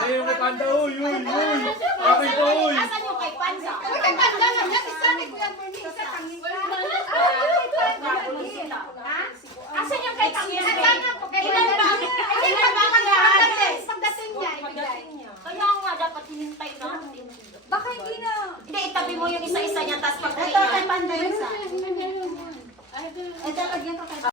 Ay, yung kay Panda, uy, uy, uy. Akin to, uy. Asan yung kay Panda? Kay Panda lang yan. Isa ni Kuya Bernie. Isa kangin ka. Ha? Asan yung kay Panda? Ilan ba ang pagdating niya? Kaya nga dapat hinintay na. Baka hindi na. Hindi, itabi mo yung isa-isa niya, tapos pag Ito kay Panda isa. Ito lagyan ko kay